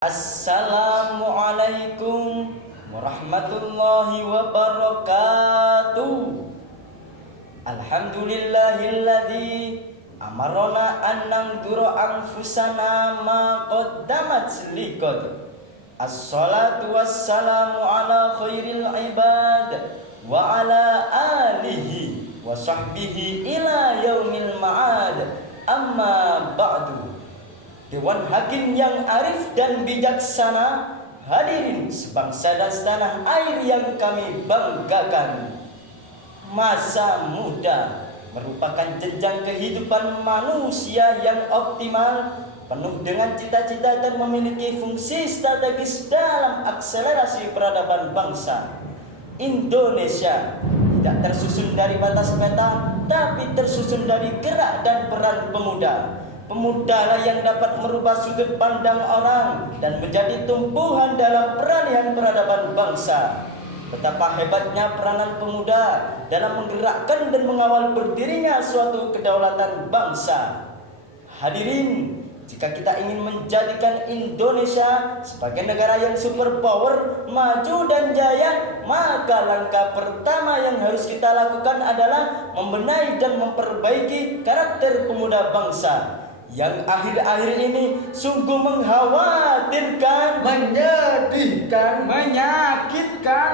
Assalamualaikum warahmatullahi wabarakatuh. Alhamdulillahilladzi amarona an nangdura anfusana ma qaddamat liqad. Assalatu wassalamu ala khairil ibad wa ala alihi wa sahbihi ila yaumil ma'ad. Amma ba'du. Dewan Hakim yang arif dan bijaksana, hadirin sebangsa dan setanah air yang kami banggakan. Masa muda merupakan jenjang kehidupan manusia yang optimal, penuh dengan cita-cita dan memiliki fungsi strategis dalam akselerasi peradaban bangsa. Indonesia tidak tersusun dari batas peta, tapi tersusun dari gerak dan peran pemuda. Pemudalah yang dapat merubah sudut pandang orang dan menjadi tumpuan dalam peralihan peradaban bangsa. Betapa hebatnya peranan pemuda dalam menggerakkan dan mengawal berdirinya suatu kedaulatan bangsa. Hadirin, jika kita ingin menjadikan Indonesia sebagai negara yang superpower, maju dan jaya, maka langkah pertama yang harus kita lakukan adalah membenahi dan memperbaiki karakter pemuda bangsa yang akhir-akhir ini sungguh mengkhawatirkan, menyedihkan, menyakitkan,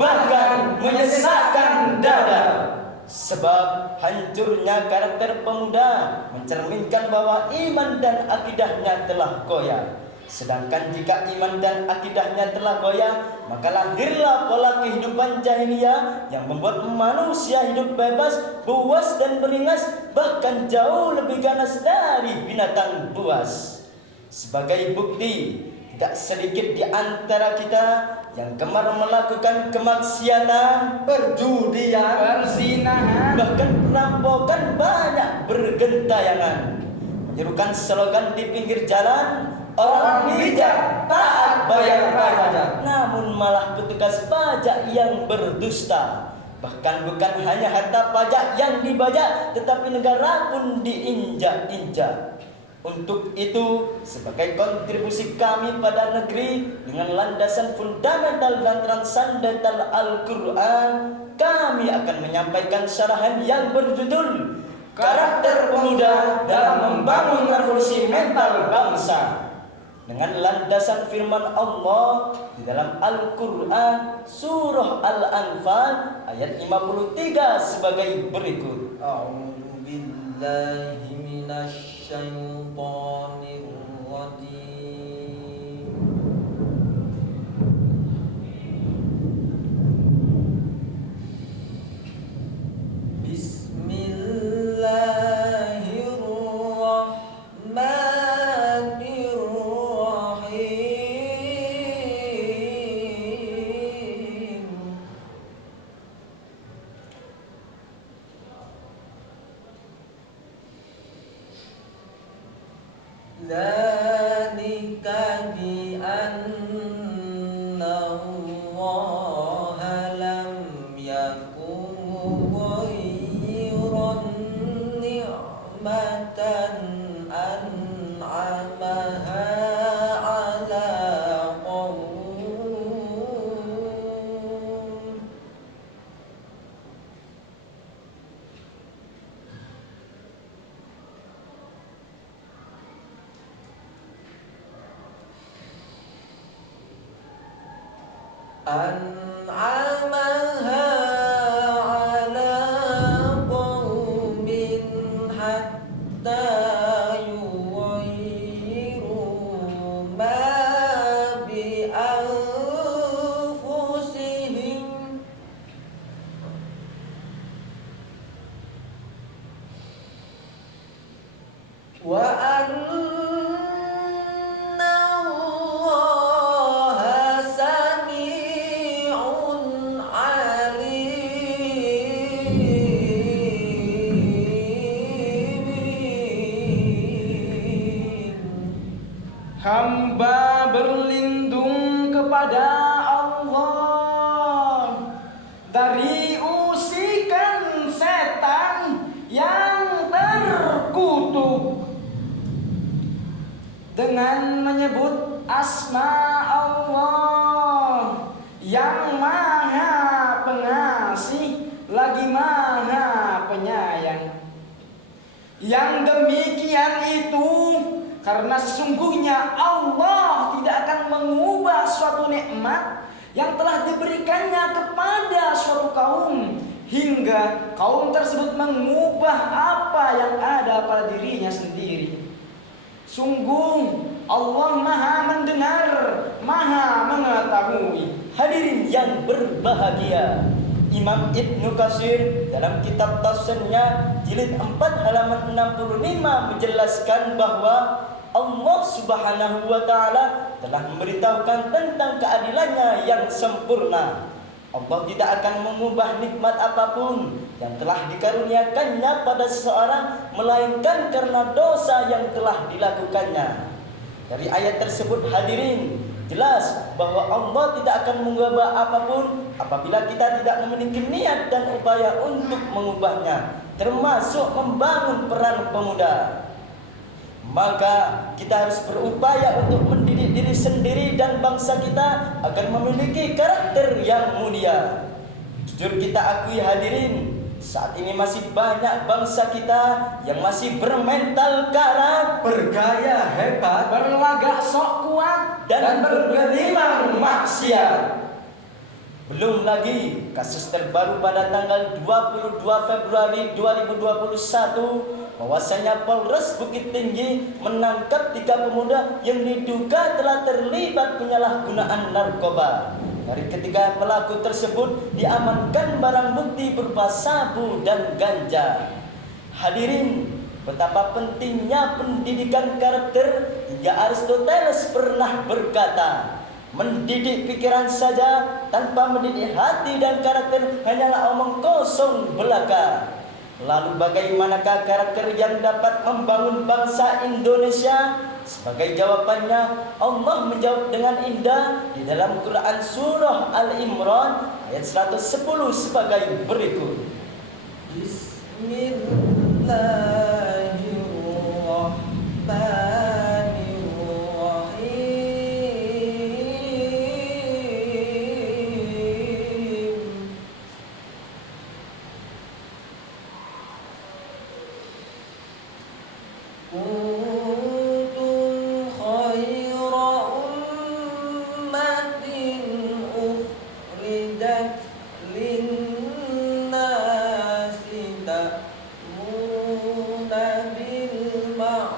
bahkan menyesakkan dada. Sebab hancurnya karakter pemuda mencerminkan bahwa iman dan akidahnya telah goyah. Sedangkan jika iman dan akidahnya telah goyah, maka lahirlah pola kehidupan jahiliyah yang membuat manusia hidup bebas, buas dan beringas, bahkan jauh lebih ganas dari binatang buas. Sebagai bukti, tidak sedikit di antara kita yang gemar melakukan kemaksiatan, perjudian, perzinahan, bahkan perampokan banyak bergentayangan. Menyerukan slogan di pinggir jalan, orang bijak taat bayar pajak, namun malah petugas pajak yang berdusta. Bahkan bukan hanya harta pajak yang dibajak, tetapi negara pun diinjak-injak. Untuk itu, sebagai kontribusi kami pada negeri dengan landasan fundamental dan transandental Al-Quran, kami akan menyampaikan syarahan yang berjudul Karakter Pemuda dalam Membangun Revolusi Mental Bangsa, dengan landasan firman Allah di dalam Al-Quran surah Al-Anfal ayat 53 sebagai berikut. A'udzu billahi minasy syaithanir rajim. Dzalika bi anna Allaha lam yakun ghayran ni'matan an'amaha ala qaum. An'amaha ala qaumin hatta yughayyiru ma bi anfusihim wa Hamba berlindung kepada Allah dari usikan setan yang terkutuk dengan menyebut asma Allah yang maha pengasih lagi maha penyayang. Yang demikian itu karena sesungguhnya Allah tidak akan mengubah suatu nikmat yang telah diberikannya kepada suatu kaum hingga kaum tersebut mengubah apa yang ada pada dirinya sendiri. Sungguh Allah maha mendengar, maha mengetahui. Hadirin yang berbahagia, Imam Ibnu Katsir dalam kitab tafsirnya jilid 4 halaman 65 menjelaskan bahwa Allah Subhanahu wa taala telah memberitahukan tentang keadilannya yang sempurna. Allah tidak akan mengubah nikmat apapun yang telah dikaruniakannya pada seseorang melainkan karena dosa yang telah dilakukannya. Dari ayat tersebut hadirin jelas bahwa Allah tidak akan mengubah apapun apabila kita tidak memiliki niat dan upaya untuk mengubahnya, termasuk membangun peran pemuda. Maka kita harus berupaya untuk mendidik diri sendiri dan bangsa kita agar memiliki karakter yang mulia. Jujur kita akui hadirin, saat ini masih banyak bangsa kita yang masih bermental karat, Bergaya hebat, berlagak sok kuat, dan bergelimang maksiat. Belum lagi kasus terbaru pada tanggal 22 Februari 2021 bahwasanya Polres Bukit Tinggi menangkap 3 pemuda yang diduga telah terlibat penyalahgunaan narkoba. Dari ketiga pelaku tersebut diamankan barang bukti berupa sabu dan ganja. Hadirin, betapa pentingnya pendidikan karakter hingga Aristoteles pernah berkata, mendidik pikiran saja tanpa mendidik hati dan karakter hanyalah omong kosong belaka. Lalu bagaimanakah karakter yang dapat membangun bangsa Indonesia? Sebagai jawabannya, Allah menjawab dengan indah di dalam Quran surah Al-Imran ayat 110 sebagai berikut. Kuntum khaira ummatin ukhrijat linnasi ta'muruna bil ma'ruf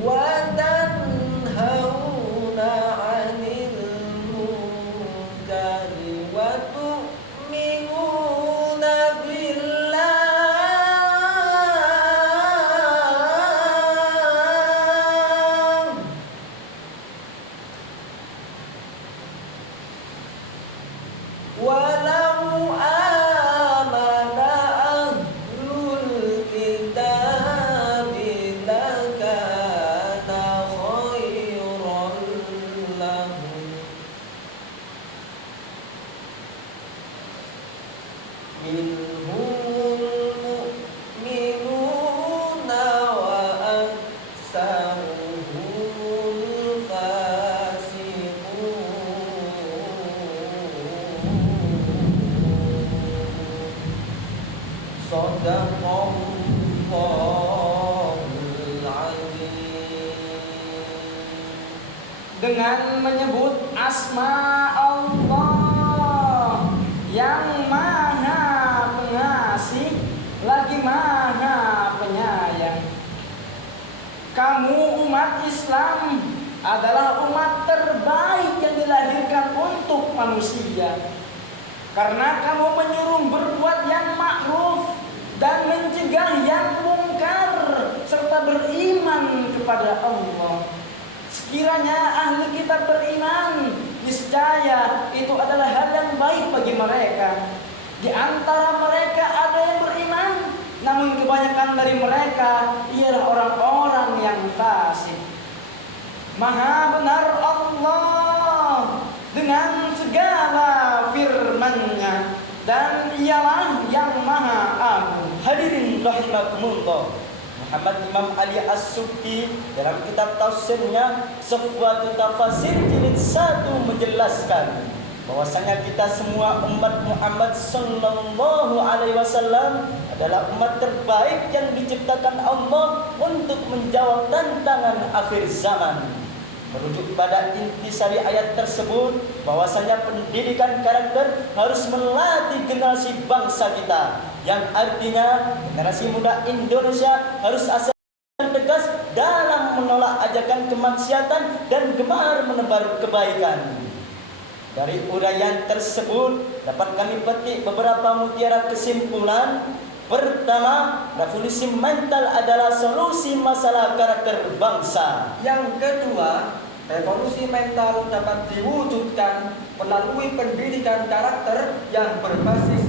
wa tanhauna 'anil munkari wa tu'minuna billah. Walau amana ahlul kitabi lakana khairan lahum minhumul mu'minuna wa aktsaruhumul fasiqun. Shadaqallahul azim. dengan menyebut asma Allah yang maha pengasih lagi maha penyayang. Kamu umat Islam adalah umat terbaik yang dilahirkan untuk manusia, karena kamu menyuruh berbuat yang ma'ruf dan mencegah yang mungkar serta beriman kepada Allah. Sekiranya ahli kitab beriman, niscaya itu adalah hal yang baik bagi mereka. Di antara mereka ada yang beriman, namun kebanyakan dari mereka ialah orang-orang yang fasik. Maha benar Allah dengan segala firman-Nya, dan Ialah yang Maha Agung. Hadirin rahimakumullah, Muhammad Imam Ali As-Subki dalam kitab tafsirnya Safwatul Tafasir jilid 1 menjelaskan bahwasanya kita semua umat Muhammad sallallahu alaihi wasallam adalah umat terbaik yang diciptakan Allah untuk menjawab tantangan akhir zaman. Merujuk pada intisari ayat tersebut bahwasanya pendidikan karakter harus melatih generasi bangsa kita, yang artinya generasi muda Indonesia harus asal tegas dalam menolak ajakan kemaksiatan dan gemar menebar kebaikan. Dari uraian tersebut dapat kami petik beberapa mutiara kesimpulan. Pertama, revolusi mental adalah solusi masalah karakter bangsa. Yang kedua, revolusi mental dapat diwujudkan melalui pendidikan karakter yang berbasis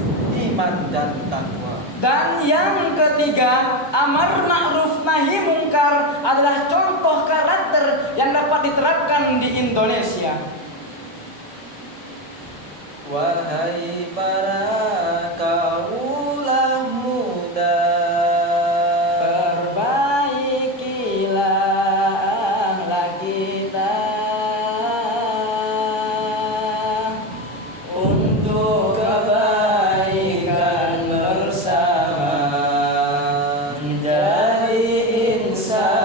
iman dan takwa. Dan yang ketiga, amar ma'ruf nahi mungkar adalah contoh karakter yang dapat diterapkan di Indonesia. Wahai para kaulah muda, perbaikilah akhlak kita untuk kebaikan bersama, menjadi insan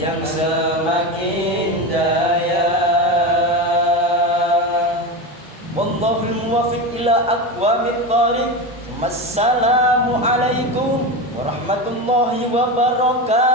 yang semakin daya. Wallahul muwaffiq ila aqwamit thariq. Wassalamu alaikum warahmatullahi wabarakatuh.